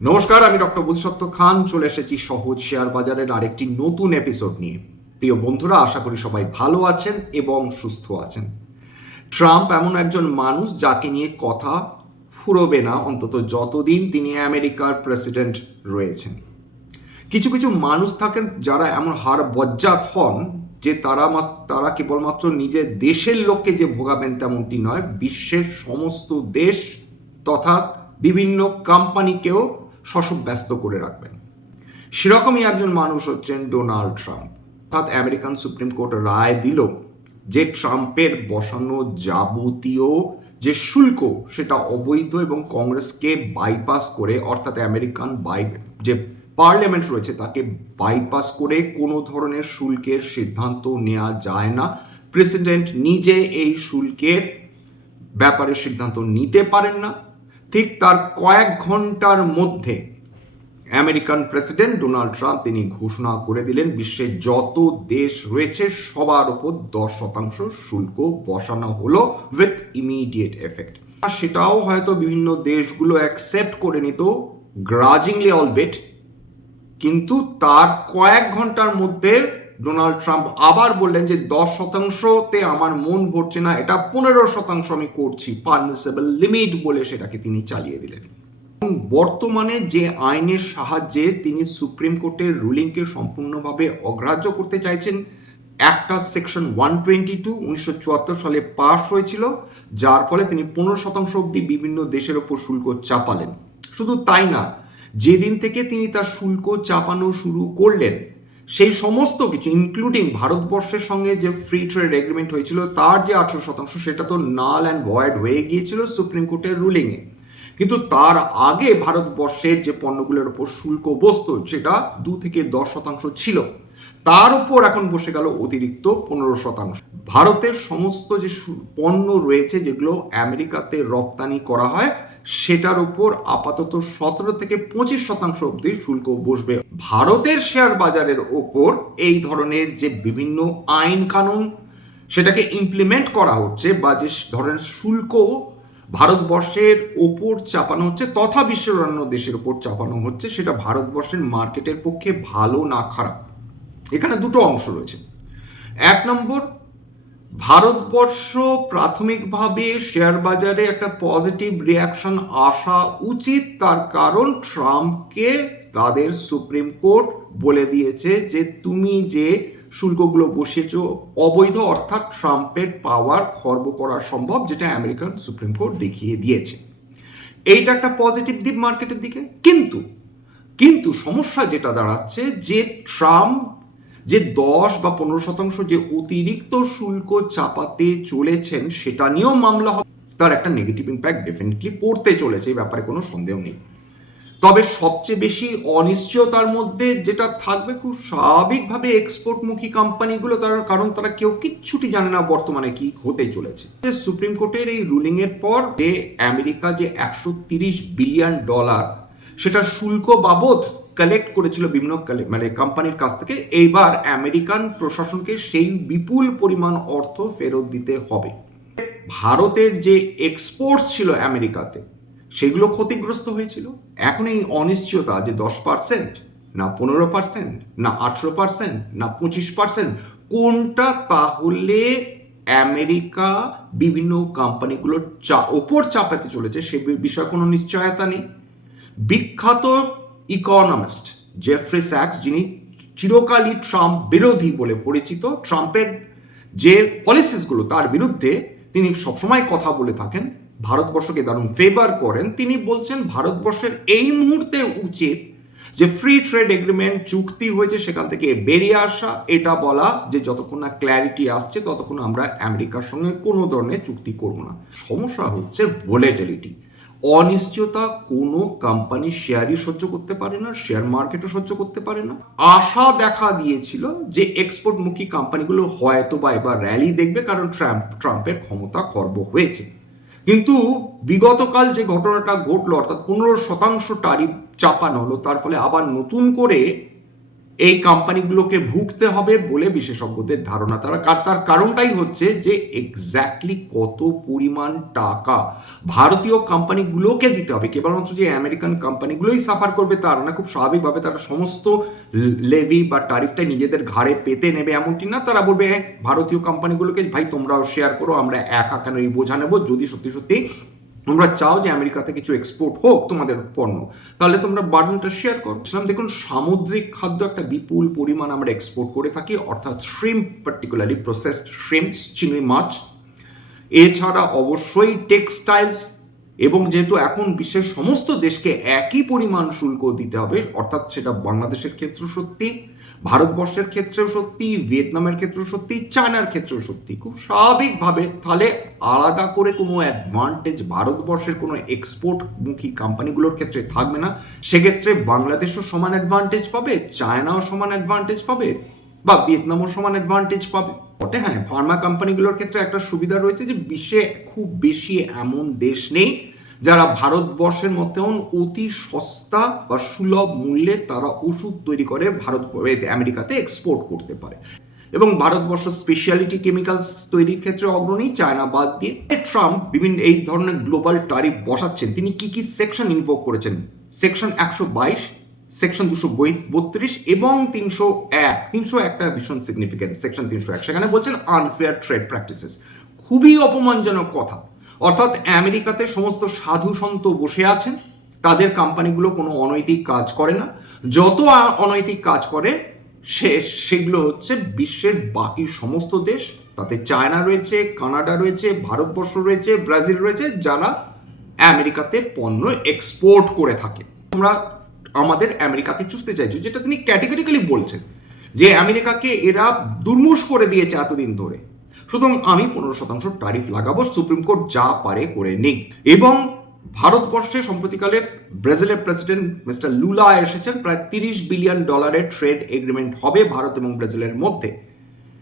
নমস্কার, আমি ডক্টর বুধসত্ত্ব খান চলে এসেছি সহজ শেয়ার বাজারের আরেকটি নতুন এপিসোড নিয়ে। প্রিয় বন্ধুরা, আশা করি সবাই ভালো আছেন এবং সুস্থ আছেন। ট্রাম্প এমন একজন মানুষ যাকে নিয়ে কথা ফুরোবে না অন্তত যতদিন তিনি আমেরিকার প্রেসিডেন্ট রয়েছেন। কিছু কিছু মানুষ থাকেন যারা এমন হাড় বজ্জাত হন যে তারা কেবলমাত্র নিজের দেশের লোককে যে ভোগাবেন তেমনটি নয়, বিশ্বের সমস্ত দেশ তথা বিভিন্ন কোম্পানিকেও শশব্যস্ত করে রাখবেন। সেরকমই একজন মানুষ হচ্ছেন ডোনাল্ড ট্রাম্প। অর্থাৎ আমেরিকান সুপ্রিম কোর্ট রায় দিল যে ট্রাম্পের বসানো যাবতীয় যে শুল্ক সেটা অবৈধ এবং কংগ্রেসকে বাইপাস করে, অর্থাৎ আমেরিকান যে পার্লামেন্ট রয়েছে তাকে বাইপাস করে কোনো ধরনের শুল্কের সিদ্ধান্ত নেওয়া যায় না। প্রেসিডেন্ট নিজে এই শুল্কের ব্যাপারে সিদ্ধান্ত নিতে পারেন না। ঠিক তার কয়েক ঘন্টার মধ্যে আমেরিকান প্রেসিডেন্ট ডোনাল্ড ট্রাম্প তিনি ঘোষণা করে দিলেন বিশ্বের যত দেশ রয়েছে সবার উপর 10% শুল্ক বসানো হলো উইথ ইমিডিয়েট এফেক্ট। আর সেটাও হয়তো বিভিন্ন দেশগুলো অ্যাকসেপ্ট করে নিত গ্রাজিংলি অলবেট, কিন্তু তার কয়েক ঘন্টার মধ্যে ডোনাল্ড ট্রাম্প আবার বললেন যে 10%তে আমার মন ভরছে না, এটা 15% আমি করছি, পারমিসেবল লিমিট বলে সেটাকে তিনি চালিয়ে দিলেন। বর্তমানে যে আইনের সাহায্যে তিনি সুপ্রিম কোর্টের রুলিংকে সম্পূর্ণভাবে অগ্রাহ্য করতে চাইছেন, একটা সেকশন 122 1974 সালে পাশ হয়েছিল, যার ফলে তিনি 15% অবধি বিভিন্ন দেশের ওপর শুল্ক চাপালেন। শুধু তাই না, যেদিন থেকে তিনি তার শুল্ক চাপানো শুরু করলেন সেই সমস্ত কিছু ইনক্লুডিং ভারতবর্ষের সঙ্গে যে ফ্রি ট্রেড এগ্রিমেন্ট হয়েছিল তার যে 18% সেটা তো নাল অ্যান্ড ভয়েড হয়ে গিয়েছিল সুপ্রিম কোর্টের রুলিংয়ে। কিন্তু তার আগে ভারতবর্ষের যে পণ্যগুলোর উপর শুল্ক বসতো সেটা 2 থেকে 10% ছিল, তার উপর এখন বসে গেল অতিরিক্ত 15%। ভারতের সমস্ত যে পণ্য রয়েছে যেগুলো আমেরিকাতে রপ্তানি করা হয় সেটার উপর আপাতত 17 থেকে 25% অবধি শুল্ক বসবে। ভারতের শেয়ার বাজারের ওপর এই ধরনের যে বিভিন্ন আইন কানুন সেটাকে ইমপ্লিমেন্ট করা হচ্ছে বা যে ধরনের শুল্ক ভারতবর্ষের ওপর চাপানো হচ্ছে তথা বিশ্বের অন্যান্য দেশের ওপর চাপানো হচ্ছে, সেটা ভারতবর্ষের মার্কেটের পক্ষে ভালো না খারাপ। এখানে দুটো অংশ রয়েছে। এক নম্বর, ভারতবর্ষ প্রাথমিকভাবে শেয়ার বাজারে একটা পজিটিভ রিয়াকশন আসা উচিত, তার কারণ ট্রাম্পকে তাদের সুপ্রিম কোর্ট বলে দিয়েছে যে তুমি যে শুল্কগুলো বসিয়েছ অবৈধ, অর্থাৎ ট্রাম্পের পাওয়ার খর্ব করা সম্ভব, যেটা আমেরিকান সুপ্রিম কোর্ট দেখিয়ে দিয়েছে। এইটা একটা পজিটিভ দিক মার্কেটের দিকে। কিন্তু সমস্যা যেটা দাঁড়াচ্ছে যে ট্রাম্প যে 10 বা 15% যে অতিরিক্ত শুল্ক চাপাতে চলেছেন সেটা নিয়েও মামলা হবে, তার একটা নেগেটিভ ইম্প্যাক্ট ডেফিনেটলি পড়তে চলেছে, এই ব্যাপারে কোনো সন্দেহ নেই। তবে সবচেয়ে বেশি অনিশ্চয়তার মধ্যে যেটা থাকবে খুব স্বাভাবিকভাবে এক্সপোর্টমুখী কোম্পানিগুলো, কারণ তারা কেউ কিচ্ছুটি জানে না বর্তমানে কি হতে চলেছে। সুপ্রিম কোর্টের এই রুলিং এর পর যে আমেরিকা যে $130 বিলিয়ন সেটা শুল্ক বাবদ কালেক্ট করেছিল বিভিন্ন কোম্পানির কাছ থেকে, এইবার আমেরিকান প্রশাসনকে সেই বিপুল পরিমাণ অর্থ ফেরত দিতে হবে। ভারতের যে এক্সপোর্ট ছিল আমেরিকাতে সেগুলো ক্ষতিগ্রস্ত হয়েছিল। এখন এই অনিশ্চয়তা যে 10% না 15% না 18% না 25% কোনটা তাহলে আমেরিকা বিভিন্ন কোম্পানিগুলোর ওপর চাপাতে চলেছে সে বিষয়ে কোনো নিশ্চয়তা নেই। বিখ্যাত ইকোনমিস্ট জেফ্রি স্যাক্স, যিনি চিরকালই ট্রাম্প বিরোধী বলে পরিচিত, ট্রাম্পের যে পলিসিসগুলো তার বিরুদ্ধে তিনি সবসময় কথা বলে থাকেন, ভারতবর্ষকে দারুণ ফেভার করেন, তিনি বলছেন ভারতবর্ষের এই মুহূর্তে উচিত যে ফ্রি ট্রেড এগ্রিমেন্ট চুক্তি হয়েছে সেখান থেকে বেরিয়ে আসা, এটা বলা যে যতক্ষণ না ক্ল্যারিটি আসছে ততক্ষণ আমরা আমেরিকার সঙ্গে কোনো ধরনের চুক্তি করব না। সমস্যা হচ্ছে ভোলেটিলিটি, অনিশ্চয়তা কোনো কোম্পানি শেয়ারই সহ্য করতে পারে না, শেয়ার মার্কেটও সহ্য করতে পারে না। আশা দেখা দিয়েছিল যে এক্সপোর্টমুখী কোম্পানিগুলো হয়তো বা এবার র্যালি দেখবে, কারণ ট্রাম্পের ক্ষমতা খর্ব হয়েছে। কিন্তু বিগতকাল যে ঘটনাটা ঘটলো, অর্থাৎ 15% ট্যারিফ চাপানো হলো, তার ফলে আবার নতুন করে এই কোম্পানিগুলোকে ভুগতে হবে বলে বিশেষজ্ঞদের ধারণা। তার কারণটাই হচ্ছে যে এক্স্যাক্টলি কত পরিমাণ টাকা ভারতীয় কোম্পানিগুলোকে দিতে হবে। কেবলমাত্র যে আমেরিকান কোম্পানিগুলোই সাফার করবে তার না, খুব স্বাভাবিকভাবে তারা সমস্ত লেভি বা ট্যারিফটা নিজেদের ঘাড়ে পেতে নেবে এমনটি না। তারা বলবে ভারতীয় কোম্পানিগুলোকে, ভাই তোমরাও শেয়ার করো, আমরা একা কেন এই বোঝা নেবো, যদি সত্যি সত্যি তোমরা চাও যে আমেরিকাতে কিছু এক্সপোর্ট হোক তোমাদের পণ্য, তাহলে তোমরা বার্ডেনটা শেয়ার করো। দেখুন, সামুদ্রিক খাদ্য একটা বিপুল পরিমাণ আমরা এক্সপোর্ট করে থাকি, অর্থাৎ শ্রিম্প, পার্টিকুলারলি প্রসেসড শ্রিম্পস, চিংড়ি মাছ। এছাড়া অবশ্যই টেক্সটাইলস, এবং যেহেতু এখন বিশ্বের সমস্ত দেশকে একই পরিমাণ শুল্ক দিতে হবে, অর্থাৎ সেটা বাংলাদেশের ক্ষেত্রেও সত্যি, ভারতবর্ষের ক্ষেত্রেও সত্যি, ভিয়েতনামের ক্ষেত্রেও সত্যি, চায়নার ক্ষেত্রেও সত্যি, খুব স্বাভাবিকভাবে তাহলে আলাদা করে কোনো অ্যাডভান্টেজ ভারতবর্ষের কোনো এক্সপোর্টমুখী কোম্পানিগুলোর ক্ষেত্রে থাকবে না। সেক্ষেত্রে বাংলাদেশও সমান অ্যাডভান্টেজ পাবে, চায়নাও সমান অ্যাডভান্টেজ পাবে, বা ভিয়েতনামও সমান অ্যাডভান্টেজ পাবে। বটে হ্যাঁ, ফার্মা কোম্পানিগুলোর ক্ষেত্রে একটা সুবিধা রয়েছে যে বিশ্বে খুব বেশি এমন দেশ নেই যারা ভারতবর্ষের মতন অতি সস্তা বা সুলভ মূল্যে তারা ওষুধ তৈরি করে আমেরিকাতে এক্সপোর্ট করতে পারে। এবং ভারতবর্ষ স্পেশালিটি কেমিক্যালস তৈরির ক্ষেত্রে অগ্রণী, চায়না বাদ দিয়ে। ট্রাম্প বিভিন্ন এই ধরনের গ্লোবাল ট্যারিফ বসাচ্ছেন, তিনি কি কি সেকশন ইনভোক করেছেন? সেকশন 122, সেকশন 232 এবং 301। 301টা ভীষণ সিগনিফিকেন্ট, সেকশন 301। সেখানে বলছেন আনফেয়ার ট্রেড প্র্যাকটিসেস, খুবই অপমানজনক কথা। অর্থাৎ আমেরিকাতে সমস্ত সাধু সন্ত বসে আছেন, তাদের কোম্পানিগুলো কোনো অনৈতিক কাজ করে না, যত অনৈতিক কাজ করে সেগুলো হচ্ছে বিশ্বের বাকি সমস্ত দেশ, তাতে চায়না রয়েছে, কানাডা রয়েছে, ভারতবর্ষ রয়েছে, ব্রাজিল রয়েছে, যারা আমেরিকাতে পণ্য এক্সপোর্ট করে থাকে। আমরা আমাদের আমেরিকাকে চুষতে চাইছি, যেটা তিনি ক্যাটেগরিক্যালি বলছেন যে আমেরিকাকে এরা দুর্মুষ করে দিয়েছে এতদিন ধরে, সুতরাং আমি 15% ট্যারিফ লাগাবো, সুপ্রিম কোর্ট যা পারে করে নিক। এবং ভারতবর্ষে সম্প্রতিকালে ব্রাজিলের প্রেসিডেন্ট মিস্টার লুলা এসেছেন, প্রায় $30 বিলিয়ন ট্রেড এগ্রিমেন্ট হবে ভারত এবং ব্রাজিলের মধ্যে।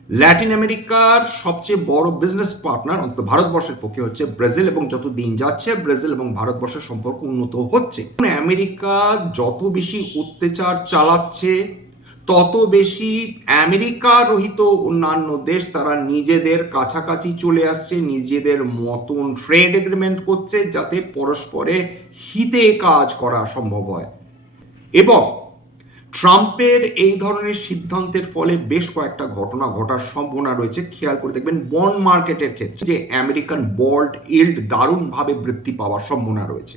ল্যাটিন আমেরিকার সবচেয়ে বড় বিজনেস পার্টনার অন্তত ভারতবর্ষের পক্ষে হচ্ছে ব্রাজিল, এবং যত দিন যাচ্ছে ব্রাজিল এবং ভারতবর্ষের সম্পর্ক উন্নত হচ্ছে। আমেরিকা যত বেশি অত্যাচার চালাচ্ছে, তত বেশি আমেরিকা রহিত অন্যান্য দেশ তারা নিজেদের কাছাকাছি চলে আসছে, নিজেদের মতন ট্রেড এগ্রিমেন্ট করছে, যাতে পরস্পরে হিতে কাজ করা সম্ভব হয়। এবং ট্রাম্পের এই ধরনের সিদ্ধান্তের ফলে বেশ কয়েকটা ঘটনা ঘটার সম্ভাবনা রয়েছে। খেয়াল করে দেখবেন বন্ড মার্কেটের ক্ষেত্রে যে আমেরিকান বন্ড ইল্ড দারুণভাবে বৃদ্ধি পাওয়ার সম্ভাবনা রয়েছে।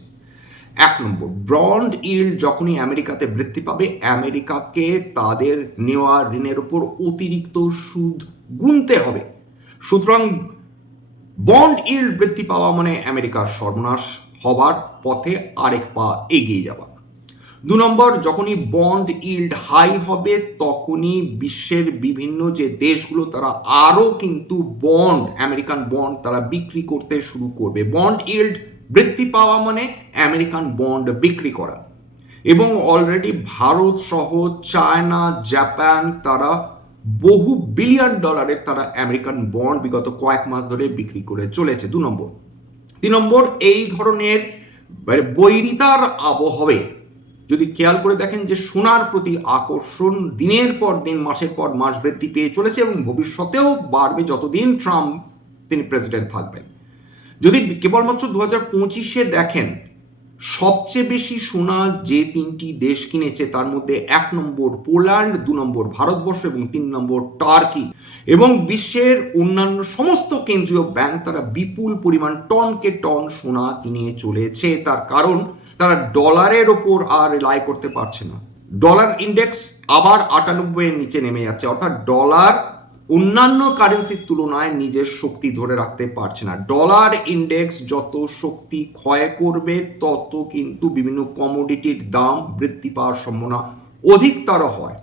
1 নম্বর, বন্ড ইল্ড যখনই আমেরিকাতে বৃদ্ধি পাবে, আমেরিকাকে তাদের নেওয়া ঋণের উপর অতিরিক্ত সুদ গুনতে হবে। সুতরাং বন্ড ইল্ড বৃদ্ধি পাওয়া মানে আমেরিকার সর্বনাশ হবার পথে আরেক পা এগিয়ে যাওয়া। 2 নম্বর, যখনই বন্ড ইল্ড হাই হবে, তখনই বিশ্বের বিভিন্ন যে দেশগুলো তারা আরও কিন্তু বন্ড, আমেরিকান বন্ড তারা বিক্রি করতে শুরু করবে। বন্ড ইল্ড বৃদ্ধি পাওয়া মানে আমেরিকান বন্ড বিক্রি করা। এবং অলরেডি ভারত সহ চায়না, জাপান তারা বহু বিলিয়ন ডলারের তারা আমেরিকান বন্ড বিগত কয়েক মাস ধরে বিক্রি করে চলেছে। 2 নম্বর। 3 নম্বর, এই ধরনের বৈরিতার আবহে যদি খেয়াল করে দেখেন যে সোনার প্রতি আকর্ষণ দিনের পর দিন, মাসের পর মাস বৃদ্ধি পেয়ে চলেছে, এবং ভবিষ্যতেও বাড়বে যতদিন ট্রাম্প তিনি প্রেসিডেন্ট থাকবেন। যদি কেবলমাত্র 2025-এ দেখেন, সবচেয়ে বেশি সোনা যে 3টি দেশ কিনেছে তার মধ্যে 1 নম্বর পোল্যান্ড, 2 নম্বর ভারতবর্ষ এবং 3 নম্বর টার্কি। এবং বিশ্বের অন্যান্য সমস্ত কেন্দ্রীয় ব্যাংক তারা বিপুল পরিমাণ টনকে টন সোনা কিনে চলেছে। তার কারণ তারা ডলারের ওপর আর রিলাই করতে পারছে না। ডলার ইন্ডেক্স আবার 98-এর নিচে নেমে যাচ্ছে, অর্থাৎ ডলার অন্যান্য কারেন্সির তুলনায় নিজের শক্তি ধরে রাখতে পারছে না। ডলার ইন্ডেক্স যত শক্তি ক্ষয় করবে, তত কিন্তু বিভিন্ন কমোডিটির দাম বৃদ্ধি পাওয়ার সম্ভাবনা অধিকতর হয়।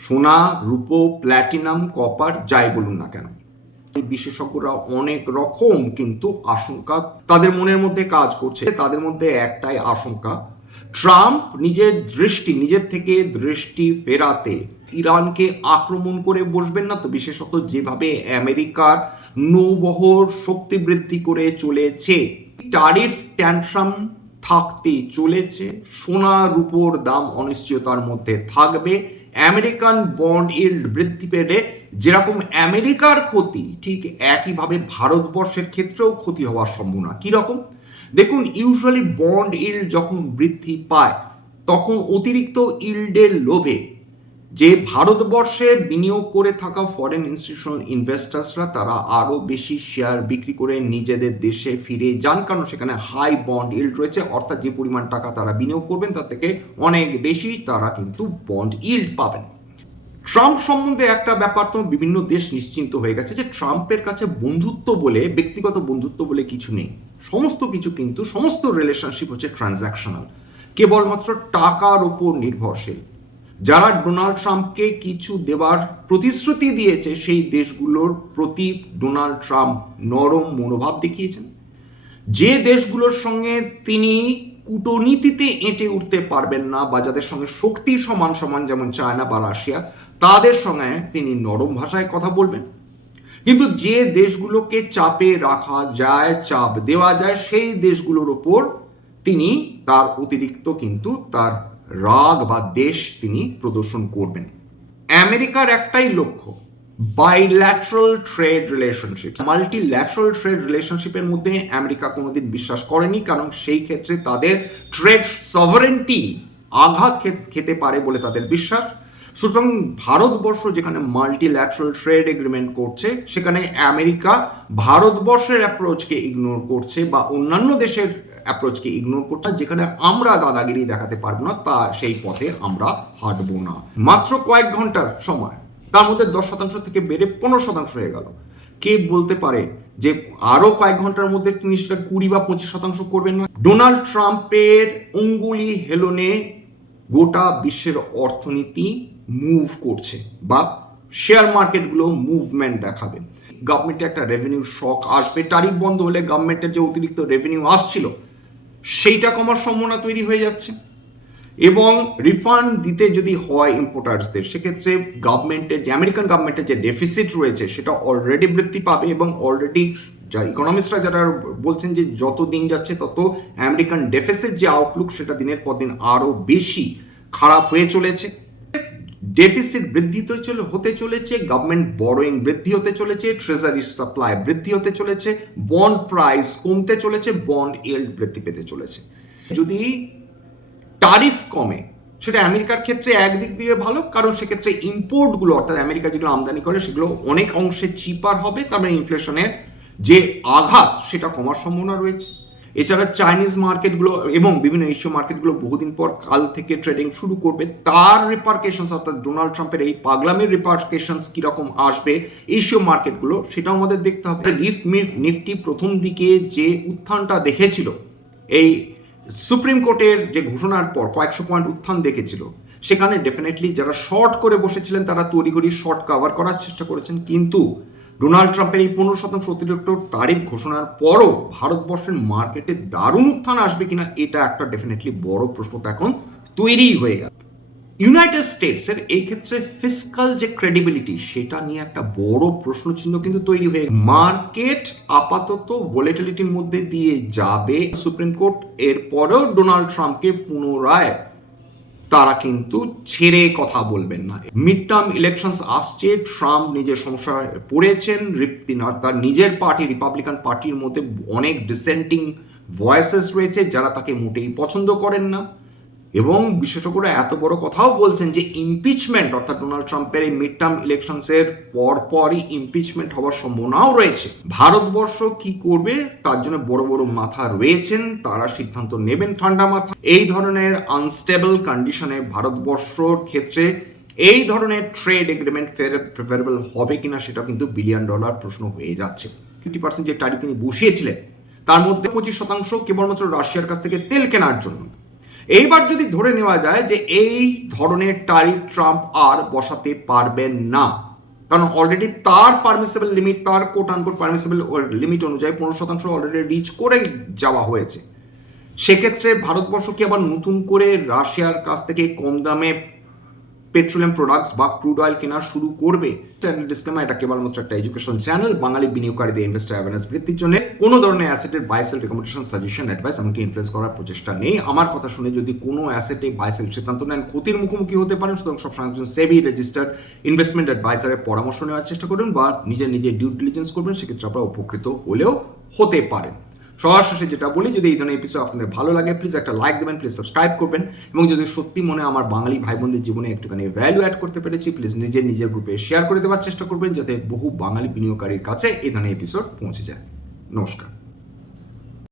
সোনা, রূপো, প্ল্যাটিনাম, কপার, যাই বলুন না কেন। বিশেষজ্ঞরা অনেক রকম কিন্তু আশঙ্কা তাদের মনের মধ্যে কাজ করছে। তাদের মধ্যে একটাই আশঙ্কা, ট্রাম্প নিজের থেকে দৃষ্টি ফেরাতে ইরানকে আক্রমণ করে বসবেন না তো। বিশেষত যেভাবে আমেরিকার নৌবহর শক্তি বৃদ্ধি করে চলেছে, ট্যারিফ ট্যান্ট্রাম থাকতে চলেছে, সোনা রূপোর দাম অনিশ্চয়তার মধ্যে থাকবে, আমেরিকান বন্ড ইল্ড বৃদ্ধি পেলে যেরকম আমেরিকার ক্ষতি, ঠিক একইভাবে ভারতবর্ষের ক্ষেত্রেও ক্ষতি হওয়ার সম্ভাবনা। কীরকম? দেখুন, ইউজুয়ালি বন্ড ইল্ড যখন বৃদ্ধি পায় তখন অতিরিক্ত ইল্ডের লোভে যে ভারতবর্ষে বিনিয়োগ করে থাকা ফরেন ইনস্টিটিউশনাল ইনভেস্টার্সরা তারা আরও বেশি শেয়ার বিক্রি করে নিজেদের দেশে ফিরে যান, কারণ সেখানে হাই বন্ড ইল্ড রয়েছে, অর্থাৎ যে পরিমাণ টাকা তারা বিনিয়োগ করবেন তার থেকে অনেক বেশি তারা কিন্তু বন্ড ইল্ড পাবেন। ট্রাম্প সম্বন্ধে একটা ব্যাপার তো বিভিন্ন দেশ নিশ্চিন্ত হয়ে গেছে যে ট্রাম্পের কাছে বন্ধুত্ব বলে, ব্যক্তিগত বন্ধুত্ব বলে কিছু নেই। সমস্ত কিছু কিন্তু, সমস্ত রিলেশনশিপ হচ্ছে ট্রানজ্যাকশনাল, কেবলমাত্র টাকার ওপর নির্ভরশীল। যারা ডোনাল্ড ট্রাম্পকে কিছু দেওয়ার প্রতিশ্রুতি দিয়েছে সেই দেশগুলোর প্রতি ডোনাল্ড ট্রাম্প নরম মনোভাব দেখিয়েছেন। যে দেশগুলোর সঙ্গে তিনি কূটনীতিতে এঁটে উঠতে পারবেন না বা যাদের সঙ্গে শক্তি সমান সমান, যেমন চায়না বা রাশিয়া, তাদের সঙ্গে তিনি নরম ভাষায় কথা বলবেন। কিন্তু যে দেশগুলোকে চাপে রাখা যায়, চাপ দেওয়া যায়, সেই দেশগুলোর ওপর তিনি তার অতিরিক্ত কিন্তু তার রাগ বা দেশ তিনি প্রদর্শন করবেন। আমেরিকার একটাই লক্ষ্য, bilateral trade relationship. Multilateral trade রিলেশনশিপের মধ্যে আমেরিকা কোনোদিন বিশ্বাস করেনি, কারণ সেই ক্ষেত্রে তাদের ট্রেড সভারেন্টি আঘাত খেতে পারে বলে তাদের বিশ্বাস। সুতরাং ভারতবর্ষ যেখানে মাল্টিল্যাটারাল ট্রেড এগ্রিমেন্ট করছে, সেখানে আমেরিকা ভারতবর্ষের অ্যাপ্রোচকে ইগনোর করছে বা অন্যান্য দেশের অ্যাপ্রোচকে ইগনোর করছে। যেখানে আমরা দাদাগিরি দেখাতে পারবো না, তা সেই পথে আমরা হাঁটবো না। মাত্র কয়েক ঘন্টার সময়, তার মধ্যে 10% থেকে বেড়ে 15% হয়ে গেল। কে বলতে পারে যে আরো কয়েক ঘন্টার মধ্যে তিনি সেটা 20 বা 25% করবেন না? ডোনাল্ড ট্রাম্পের অঙ্গুলি হেলনে গোটা বিশ্বের অর্থনীতি মুভ করছে বা শেয়ার মার্কেটগুলো মুভমেন্ট দেখাবে। গভর্নমেন্টে একটা রেভিনিউ শক আসবে। ট্যারিফ বন্ধ হলে গভর্নমেন্টের যে অতিরিক্ত রেভিনিউ আসছিল সেইটা কমার সম্ভাবনা তৈরি হয়ে যাচ্ছে। এবং রিফান্ড দিতে যদি হয় ইম্পোর্টার্সদের, সেক্ষেত্রে গভর্নমেন্টের যে আমেরিকান গভর্নমেন্টের যে ডেফিসিট রয়েছে সেটা অলরেডি বৃদ্ধি পাবে। এবং অলরেডি যা ইকোনমিস্টরা যারা বলছেন যে যত দিন যাচ্ছে তত আমেরিকান ডেফিসিট যে আউটলুক সেটা দিনের পর দিন আরও বেশি খারাপ হয়ে চলেছে। ডেফিসিট বৃদ্ধি হতে চলেছে, গভর্নমেন্ট বরোয়িং বৃদ্ধি হতে চলেছে, ট্রেজারি সাপ্লাই বৃদ্ধি হতে চলেছে, বন্ড প্রাইস কমতে চলেছে, বন্ড ইল্ড বৃদ্ধি পেতে চলেছে। যদি ট্যারিফ কমে সেটা আমেরিকার ক্ষেত্রে একদিক দিয়ে ভালো, কারণ সেক্ষেত্রে ইম্পোর্টগুলো, অর্থাৎ আমেরিকা যেগুলো আমদানি করে সেগুলো অনেক অংশে চিপার হবে, তার মানে ইনফ্লেশনের যে আঘাত সেটা কমার সম্ভাবনা রয়েছে। এছাড়া চাইনিজ মার্কেটগুলো এবং বিভিন্ন এশীয় মার্কেটগুলো বহুদিন পর কাল থেকে ট্রেডিং শুরু করবে, তার রিপার্কেশনস, অর্থাৎ ডোনাল্ড ট্রাম্পের এই পাগলামের রিপার্কেশনস কিরকম আসবে এশীয় মার্কেটগুলো, সেটাও আমাদের দেখতে হবে। নিফটি প্রথম দিকে যে উত্থানটা দেখেছিল, এই সুপ্রিম কোর্টের যে ঘোষণার পর কয়েকশো পয়েন্ট উত্থান দেখেছিল, সেখানে ডেফিনেটলি যারা শর্ট করে বসেছিলেন তারা তড়িঘড়ি শর্ট কভার করার চেষ্টা করেছেন। কিন্তু ডোনাল্ড ট্রাম্পের এই 15% অতিরিক্ত ট্যারিফ ঘোষণার পরও ভারতবর্ষের মার্কেটে দারুণ উত্থান আসবে কিনা, এটা একটা ডেফিনেটলি বড় প্রশ্ন তো এখন তৈরি হয়ে গেল। ইউনাইটেড স্টেটসের এই ক্ষেত্রে ফিসকাল যে ক্রেডিবিলিটি, সেটা নিয়ে একটা বড় প্রশ্নচিহ্ন কিন্তু তৈরি হয়ে মার্কেট আপাতত ভোলেটিলিটির মধ্যে দিয়ে যাবে। সুপ্রিম কোর্ট এর পরেও ডোনাল্ড ট্রাম্পকে পুনরায় তারা কিন্তু ছেড়ে কথা বলবেন না। মিড টার্ম ইলেকশনস আসছে, ট্রাম্প নিজের সমস্যায় পড়েছেন, তার নিজের পার্টি রিপাবলিকান পার্টির মধ্যে অনেক ডিসেন্টিং ভয়েসেস রয়েছে যারা তাকে মোটেই পছন্দ করেন না। এবং বিশেষজ্ঞরা এত বড় কথাও বলছেন যে ইমপিচমেন্ট, অর্থাৎ ডোনাল্ড ট্রাম্পের এই মিড টার্ম ইলেকশনসের পরপরই ইমপিচমেন্ট হওয়ার সম্ভাবনাও রয়েছে। ভারতবর্ষ কি করবে তার জন্য বড় বড় মাথা রয়েছেন, তারা সিদ্ধান্ত নেবেন ঠান্ডা মাথা। এই ধরনের আনস্টেবল কন্ডিশনে ভারতবর্ষর ক্ষেত্রে এই ধরনের ট্রেড এগ্রিমেন্ট ফেভারেবল হবে কিনা সেটা কিন্তু $1 বিলিয়ন প্রশ্ন হয়ে যাচ্ছে। 50% যে ট্যারিফ তিনি বসিয়েছিলেন তার মধ্যে 25% কেবলমাত্র রাশিয়ার কাছ থেকে তেল কেনার জন্য। এইবার যদি ধরে নেওয়া যায় যে এই ধরনের ট্যারিফ ট্রাম্প আর বসাতে পারবেন না, কারণ অলরেডি তার পারমিসেবল লিমিট, তার কোট আনকোট পারমিসেবল লিমিট অনুযায়ী 15% অলরেডি রিচ করে যাওয়া হয়েছে, সেক্ষেত্রে ভারতবর্ষ কি আবার নতুন করে রাশিয়ার কাছ থেকে কম দামে পেট্রোলিয়াম প্রোডাক্টস বা ক্রুড অয়েল কেনা শুরু করবে। চ্যানেল ডিসক্লেমার, এটা কেবলমাত্র একটা এডুকেশন চ্যানেল। বাঙালি বিনিয়োগকারীদের ইনভেস্টার অ্যাওয়ারনেস বৃদ্ধির জন্য কোনো ধরনের অ্যাসেটের buy sell recommendation, suggestion, advice এমনকি ইনফ্লুয়েন্স করার প্রচেষ্টা নেই। আমার কথা শুনে যদি কোনো অ্যাসেটে বাই সেল সিদ্ধান্ত নেন, ক্ষতির মুখোমুখি হতে পারেন। সুতরাং সবসময় একজন সেবি রেজিস্টার্ড ইনভেস্টমেন্ট অ্যাডভাইজারের পরামর্শ নেওয়ার চেষ্টা করবেন বা নিজের ডিউ ডিলিজেন্স করবেন, সেক্ষেত্রে আপনারা উপকৃত হলেও হতে পারেন। সবার শেষে যেটা বলি, যদি এই ধরনের এপিসোড আপনাদের ভালো লাগে, প্লিজ একটা লাইক দেবেন, প্লিজ সাবস্ক্রাইব করবেন, এবং যদি সত্যি মনে আমার বাঙালি ভাই বোনদের জীবনে একটুখানি ভ্যালু অ্যাড করতে পেরেছি, প্লিজ নিজের গ্রুপে শেয়ার করে দেওয়ার চেষ্টা করবেন, যাতে বহু বাঙালি বিনিয়োগকারীর কাছে এই ধরনের এপিসোড পৌঁছে যায়। নমস্কার।